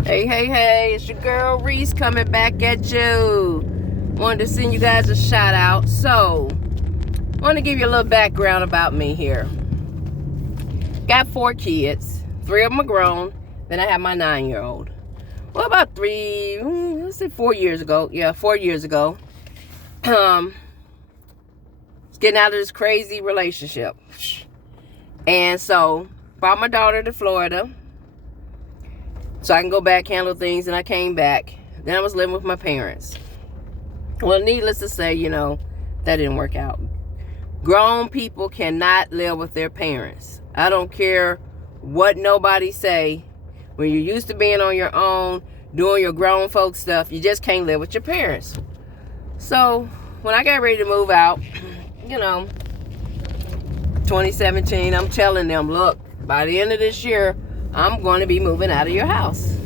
Hey, hey, hey, it's your girl Reese coming back at you. Wanted to send you guys a shout out. So, want to give you a little background about me here. Got 4 kids. 3 of them are grown. Then I have my 9-year-old. Well, about 4 years ago. Yeah, 4 years ago. Was getting out of this crazy relationship. And so, brought my daughter to Florida so I can go back, handle things, and I came back. Then I was living with my parents. Well, needless to say, that didn't work out. Grown people cannot live with their parents. I don't care what nobody say. When you're used to being on your own, doing your grown folk stuff, you just can't live with your parents. So, when I got ready to move out, 2017, I'm telling them, look, by the end of this year, I'm going to be moving out of your house.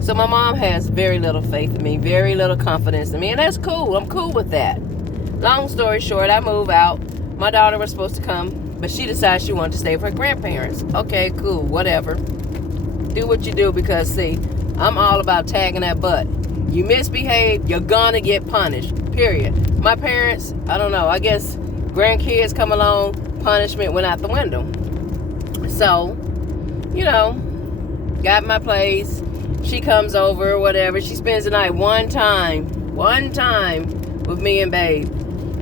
So my mom has very little faith in me, very little confidence in me, and that's cool. I'm cool with that. Long story short, I move out. My daughter was supposed to come, but she decided she wanted to stay with her grandparents. Okay, cool, whatever. Do what you do because, see, I'm all about tagging that butt. You misbehave, you're going to get punished, period. My parents, I don't know, I guess grandkids come along, punishment went out the window. So, got my place. She comes over, whatever. She spends the night one time with me and babe.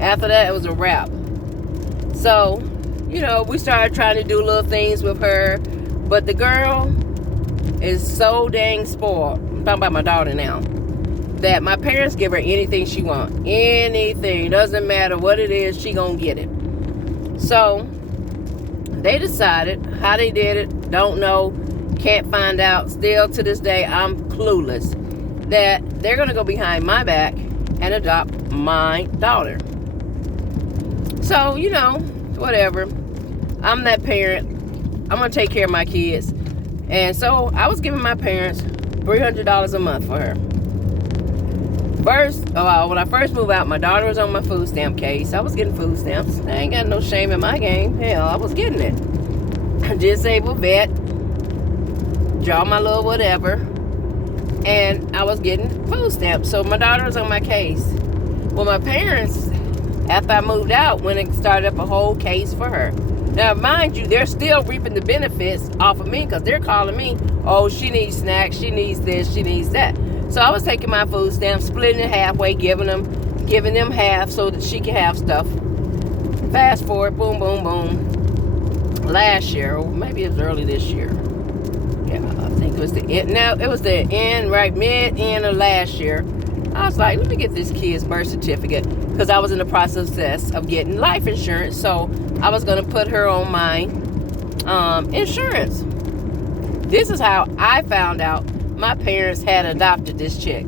After that, it was a wrap. So, we started trying to do little things with her. But the girl is so dang spoiled. I'm talking about my daughter now. That my parents give her anything she wants. Anything. Doesn't matter what it is, she gonna get it. So, they decided how they did it. Don't know. Can't find out. Still to this day, I'm clueless. That they're going to go behind my back and adopt my daughter. So, whatever. I'm that parent. I'm going to take care of my kids. And so, I was giving my parents $300 a month for her. When I first moved out, my daughter was on my food stamp case. I was getting food stamps. I ain't got no shame in my game. Hell, I was getting it. Disabled vet. Draw my little whatever. And I was getting food stamps. So my daughter was on my case. Well, my parents, after I moved out, went and started up a whole case for her. Now, mind you, they're still reaping the benefits off of me because they're calling me, oh, she needs snacks, she needs this, she needs that. So I was taking my food stamps, splitting it halfway, giving them half so that she can have stuff. Fast forward, boom, boom, boom. Last year, or maybe it was early this year. Yeah, I think it was the end. No, it was the end, right, mid-end of last year. I was like, let me get this kid's birth certificate because I was in the process of getting life insurance. So I was going to put her on my insurance. This is how I found out my parents had adopted this chick.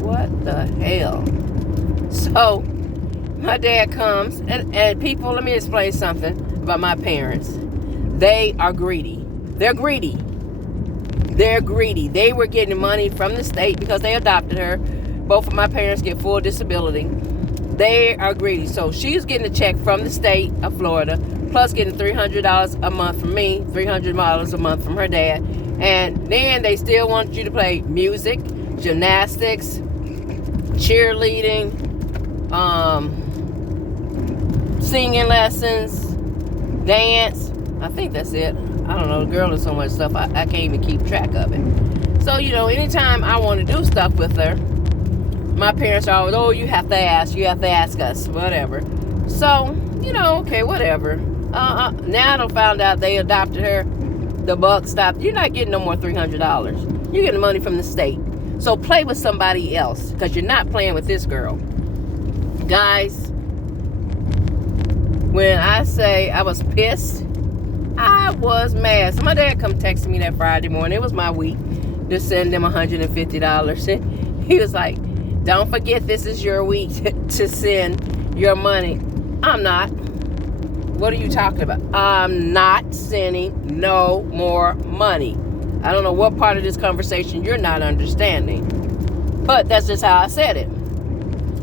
What the hell? So my dad comes, and people, let me explain something about my parents. They are greedy. They're greedy. They were getting money from the state because they adopted her. Both of my parents get full disability. They are greedy. So she's getting a check from the state of Florida, plus getting $300 a month from me, $300 a month from her dad. And then they still want you to play music, gymnastics, cheerleading, singing lessons, dance. I think that's it. I don't know. The girl is so much stuff. I can't even keep track of it. So, anytime I want to do stuff with her, my parents are always, oh, you have to ask us, whatever. So, okay, whatever. Now I found out they adopted her. The buck stopped. You're not getting no more $300. You're getting money from the state. So play with somebody else because you're not playing with this girl. Guys, when I say I was pissed, I was mad. So my dad come texting me that Friday morning. It was my week to send them $150. He was like, don't forget this is your week to send your money. I'm not. What are you talking about? I'm not sending no more money. I don't know what part of this conversation you're not understanding. But that's just how I said it.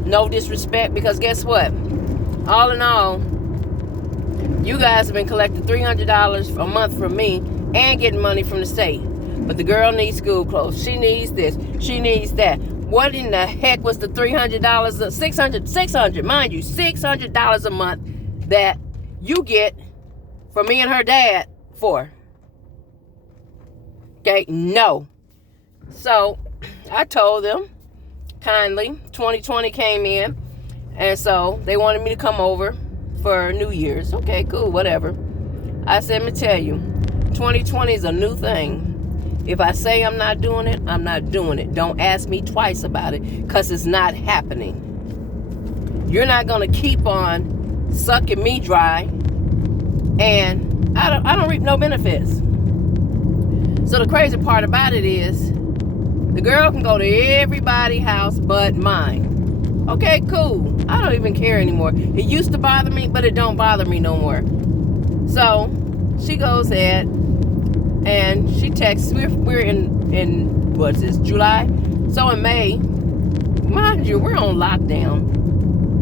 No disrespect, because guess what? All in all, you guys have been collecting $300 a month from me and getting money from the state. But the girl needs school clothes. She needs this. She needs that. What in the heck was the $300, $600, mind you, $600 a month that you get from me and her dad for? Okay, no. So I told them kindly, 2020 came in, and so they wanted me to come over for New Year's. Okay, cool, whatever. I said, let me tell you, 2020 is a new thing. If I say I'm not doing it, I'm not doing it. Don't ask me twice about it, because it's not happening. You're not going to keep on sucking me dry, and I don't reap no benefits. So the crazy part about it is, the girl can go to everybody's house but mine. Okay, cool. I don't even care anymore. It used to bother me, but it don't bother me no more. So she goes ahead and she texts. We're in what's this, July? So in May, mind you, we're on lockdown.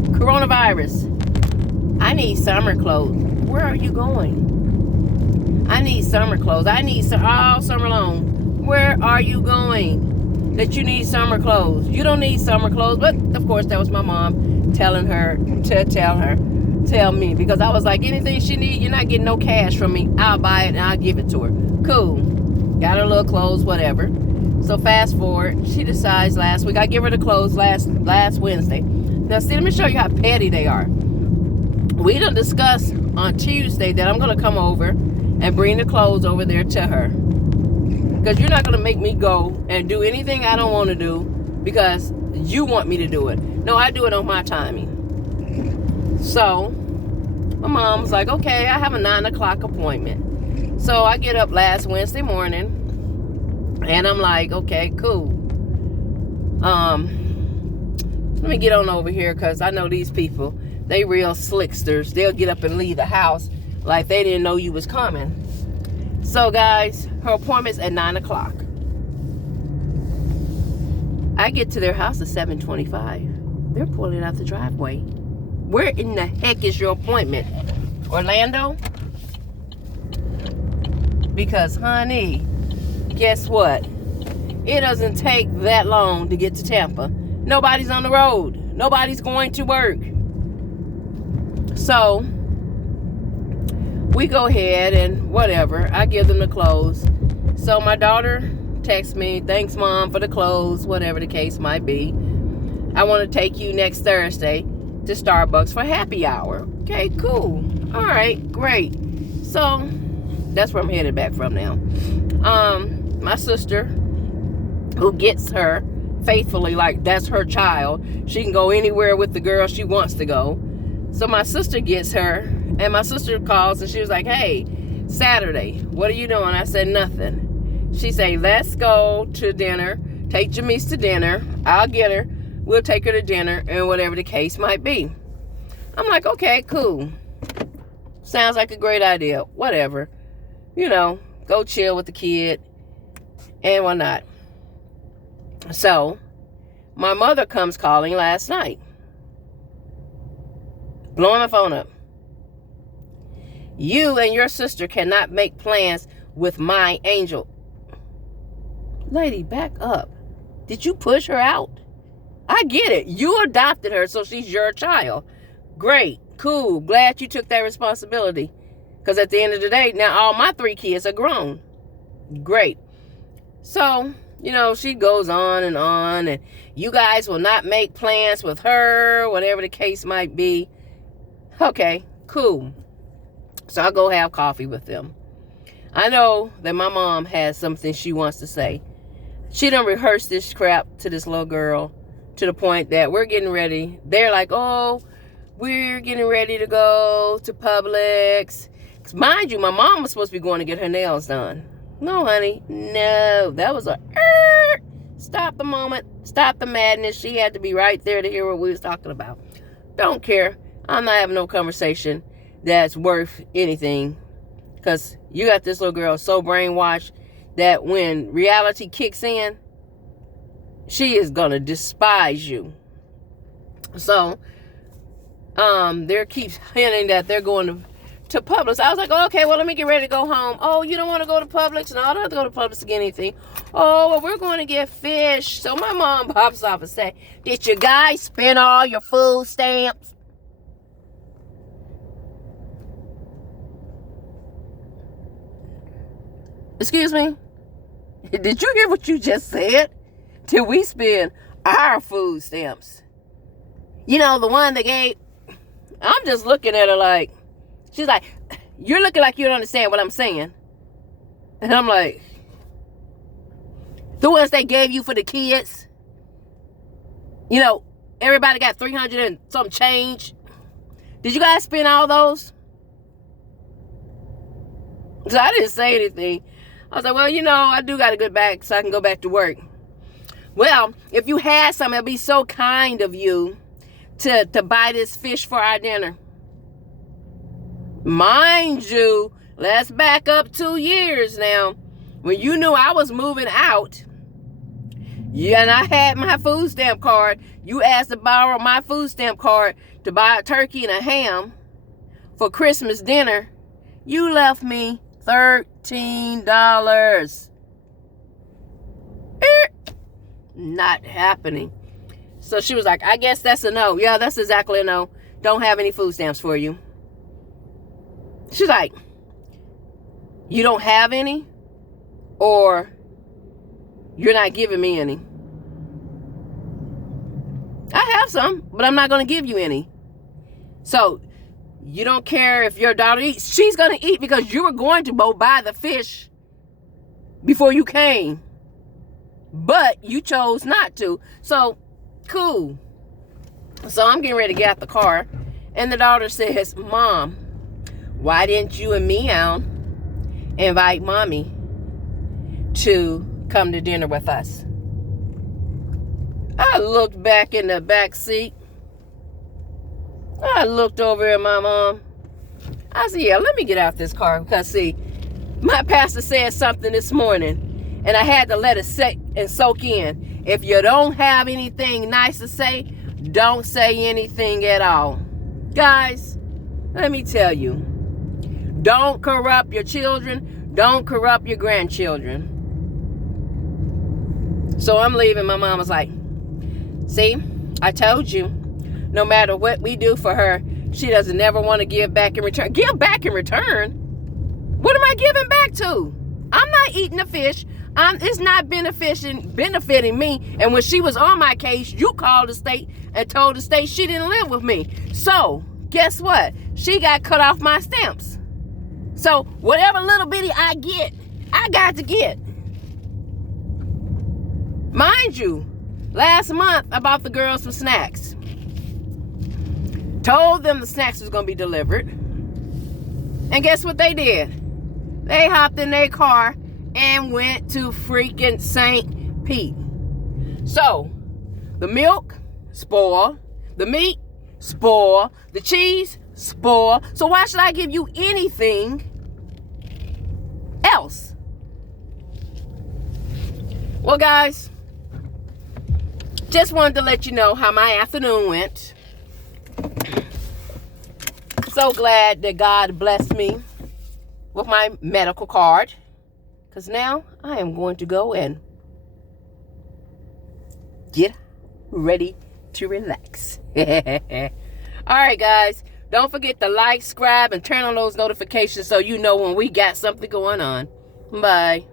Coronavirus. I need summer clothes. Where are you going? I need summer clothes. I need all summer long. Where are you going that you need summer clothes? You don't need summer clothes. But of course, that was my mom telling her to tell me, because I was like, anything she need, you're not getting no cash from me. I'll buy it and I'll give it to her. Cool. Got her little clothes, whatever. So fast forward, she decides last week. I give her the clothes last Wednesday. Now see, let me show you how petty they are. We done discussed on Tuesday that I'm gonna come over and bring the clothes over there to her, because you're not going to make me go and do anything I don't want to do because you want me to do it. No, I do it on my timing. So my mom was like, okay, I have a 9 o'clock appointment. So I get up last Wednesday morning and I'm like, okay, cool. Let me get on over here, because I know these people, they real slicksters. They'll get up and leave the house like they didn't know you was coming. So guys, her appointment's at 9 o'clock. I get to their house at 7:25. They're pulling out the driveway. Where in the heck is your appointment? Orlando? Because honey, guess what? It doesn't take that long to get to Tampa. Nobody's on the road. Nobody's going to work. So we go ahead and whatever. I give them the clothes. So my daughter texts me, thanks mom for the clothes, whatever the case might be. I want to take you next Thursday to Starbucks for happy hour. Okay, cool. All right, great. So that's where I'm headed back from now. My sister, who gets her faithfully, like that's her child. She can go anywhere with the girl she wants to go. So my sister gets her, and my sister calls and she was like, hey, Saturday, what are you doing? I said, nothing. She said, let's go to dinner. Take Jamise to dinner. I'll get her. We'll take her to dinner, and whatever the case might be. I'm like, okay, cool. Sounds like a great idea. Whatever. You know, go chill with the kid and whatnot. So my mother comes calling last night, blowing my phone up. You and your sister cannot make plans with my angel. Lady, back up. Did you push her out? I get it. You adopted her, so she's your child. Great. Cool. Glad you took that responsibility. Because at the end of the day, now all my 3 kids are grown. Great. So, you know, she goes on, and you guys will not make plans with her, whatever the case might be. Okay, cool. So I'll go have coffee with them. I know that my mom has something she wants to say. She done rehearsed this crap to this little girl to the point that we're getting ready. They're like, oh, we're getting ready to go to Publix. 'Cause mind you, my mom was supposed to be going to get her nails done. No, honey, no. That was a stop the moment. Stop the madness. She had to be right there to hear what we was talking about. Don't care. I'm not having no conversation that's worth anything, because you got this little girl so brainwashed that when reality kicks in, she is gonna despise you. So there keeps hinting that they're going to Publix. I was like, okay, well, let me get ready to go home. Oh, you don't want to go to Publix? No, I don't have to go to Publix to get anything. Oh, well, we're going to get fish. So my mom pops off and say, did you guys spend all your food stamps? Excuse me? Did you hear what you just said? Did we spend our food stamps? You know, the one that gave... I'm just looking at her like... She's like, you're looking like you don't understand what I'm saying. And I'm like... The ones they gave you for the kids. You know, everybody got 300 and some change. Did you guys spend all those? So I didn't say anything. I was like, well, you know, I do got a good bag so I can go back to work. Well, if you had some, it'd be so kind of you to buy this fish for our dinner. Mind you, let's back up 2 years now. When you knew I was moving out, yeah, and I had my food stamp card, you asked to borrow my food stamp card to buy a turkey and a ham for Christmas dinner. You left me $13. Not happening. So she was like, I guess that's a no. Yeah, that's exactly a no. Don't have any food stamps for you. She's like, you don't have any? Or you're not giving me any? I have some, but I'm not going to give you any. So you don't care if your daughter eats. She's going to eat because you were going to go buy the fish before you came. But you chose not to. So, cool. So I'm getting ready to get out the car. And the daughter says, Mom, why didn't you and Meow invite Mommy to come to dinner with us? I looked back in the back seat. I looked over at my mom. I said, yeah, let me get out this car. Because, see, my pastor said something this morning. And I had to let it sit and soak in. If you don't have anything nice to say, don't say anything at all. Guys, let me tell you. Don't corrupt your children. Don't corrupt your grandchildren. So I'm leaving. My mom was like, see, I told you. No matter what we do for her, she doesn't never want to give back in return. Give back in return? What am I giving back to? I'm not eating the fish. It's not benefiting me. And when she was on my case, you called the state and told the state she didn't live with me. So, guess what? She got cut off my stamps. So, whatever little bitty I get, I got to get. Mind you, last month I bought the girls some snacks. Told them the snacks was going to be delivered. And guess what they did? They hopped in their car and went to freaking St. Pete. So, the milk, spoil. The meat, spoil. The cheese, spoil. So why should I give you anything else? Well, guys, just wanted to let you know how my afternoon went. So glad that God blessed me with my medical card. Because now I am going to go and get ready to relax. All right, guys. Don't forget to like, subscribe, and turn on those notifications so you know when we got something going on. Bye.